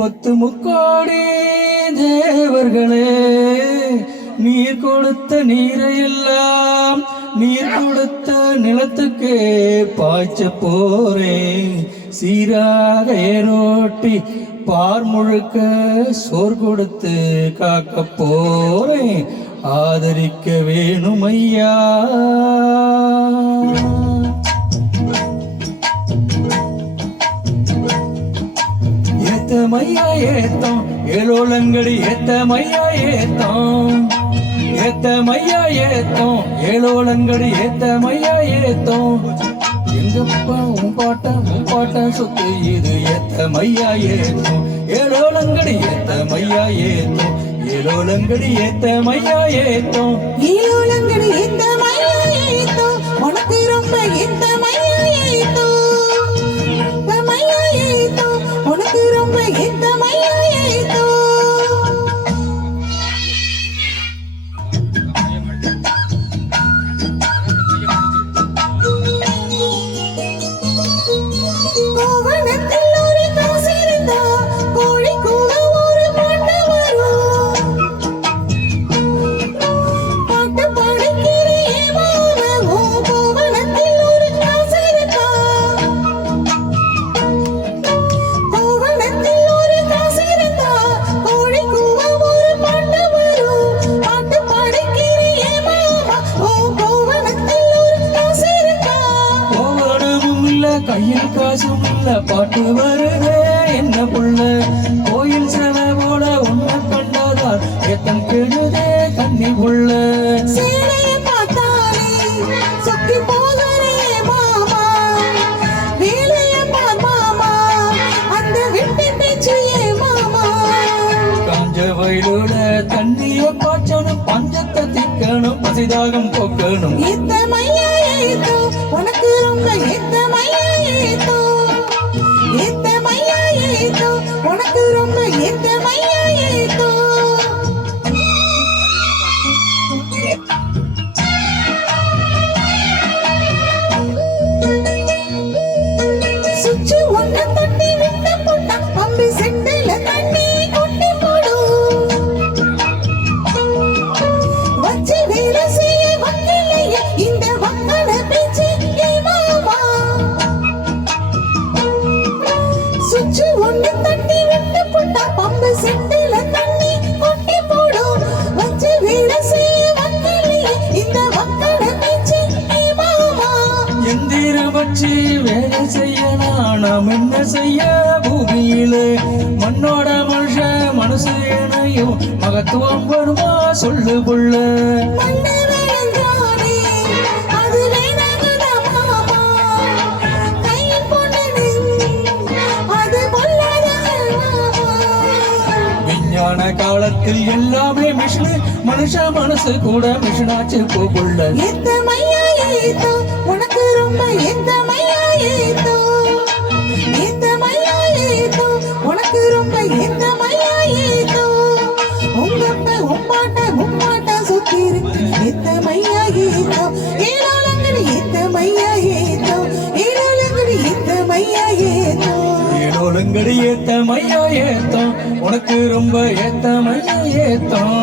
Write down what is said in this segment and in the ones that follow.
முப்பத்து முக்கோடி தேவர்களே, நீர் கொடுத்த நீரையெல்லாம் நீர் கொடுத்த நிலத்துக்கே பாய்ச்ச போறேன். சீராக ஏரோட்டி பார் முழுக்க சோர் கொடுத்து காக்க போறேன். ஆதரிக்க வேணும் ஐயா. ஏத்தமையா ஏத்தம் ஏழோலங்கடி, ஏத்தமையா ஏத்தம் ஏத்தமையா ஏத்தம் ஏழோலங்கடி, ஏத்தமையா ஏத்தம். எங்கப்பா உன் பாட்ட சொத்து இது, ஏத்தமையா ஏத்தம் ஏழோலங்கடி, ஏத்தமையா ஏத்தம் ஏழோலங்கடி, ஏத்தமையா ஏத்தம் ஏழோலங்கடி, ஏத்தமையா ஏத்தம். உனக்கு ரொம்ப ஏத்தமையா ஏத்தம், ஏத்தமையா ஏத்தம். உனக்கு ரொம்ப ஏத்தமையா ஏத்தம். கோவணத்தில் ஒரு காசு இருந்தா கோழி கூவ ஒரு பாட்டு வரும். பாட்டு பாடுகிறே மாமா, கோவணத்தில் ஒரு காசு இருக்கா. கோவணத்தில் ஒரு காசு இருந்தா கோழி கூவ ஒரு பாட்டு வரும். பாட்டு பாடுகிறே மாமா, கோவணத்தில் ஒரு காசு இருக்கா. கோவணமும் இல்ல கையில் காசும் இல்ல, பாட்டு வருதே என்ன புள்ள. கோயில் சிலை போல உன்னை கண்டதால் ஏத்தம் கெடுதே கண்ணி புள்ள. சேலைய பார்த்தாலே சொக்கி போகிறே மாமா, வேலைய பார் மாமா, அந்த வெட்டி பேச்சியே மாமா. காஞ்ச வயலோட தண்ணிய பாய்ச்சணும், பஞ்சத்தை திக்கணும், பசிதாகம் போக்கணும். ஏத்தமையா ஏத்தோ, உனக்கு ரொம்ப ஏத்தமையா ஏத்தோ, ஏத்தமையா ஏத்தோ, உனக்கு ரொம்ப ஏத்தமையா ஏத்தோ. சுச்சு ஒன்ன தட்டி விட்ட பொண்ணா, அம்பி செட்டில தண்ணி கொட்டி போடும். வச்சு வேலை செய்ய வக்கில்லையே இந்த வக்கன பேச்சு ஏ மாமா. சுச்சு ஒன்ன தட்டி விட்ட பொண்ணா, அம்பி செட்டில தண்ணி கொட்டி போடும். வச்சு வேலை செய்ய வக்கில்லையே இந்த வக்கன பேச்சு ஏ மாமா. எந்திரம் வச்சு வேலை செய்யலாம், நாம் என்ன செய்ய பூமியிலே. மண்ணோட மனசு ஏனையும் மகத்துவம் வருமா சொல்லு புள்ள. மண்ணு வேலஞ்சானே, அது வேணாகுதா மாமா. கையில் போட்டது, அது பொல்லாத மாமா. விஞ்ஞான காலத்தில் எல்லாமே மிஷினு, மனுஷ மனசு கூட மிஷினாச்சு புள்ள. ஏத்தமையா ஏத்தோ, உனக்கு ரொம்ப ஏத்தமையா ஏத்தோ, ஏத்தமையா ஏத்தோ, உனக்கு ரொம்ப ஏத்தமையா ஏத்தோ. உங்கப்ப உம்மாட்ட சுத்தி இருக்கு, ஏத்தமையா ஏத்தோ. ஏழோலங்கடி, ஏத்தமையா ஏத்தோ, ஏழோலங்கடி, ஏத்தமையா ஏத்தோ. ஏழோலங்கடி, ஏத்தமையா ஏத்தம் உனக்கு ரொம்ப ஏத்தமையா ஏத்தம்.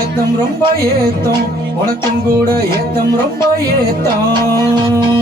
ஏத்தம் ரொம்ப ஏத்தம் உனக்கும் கூட, ஏத்தம் ரொம்ப ஏத்தம்.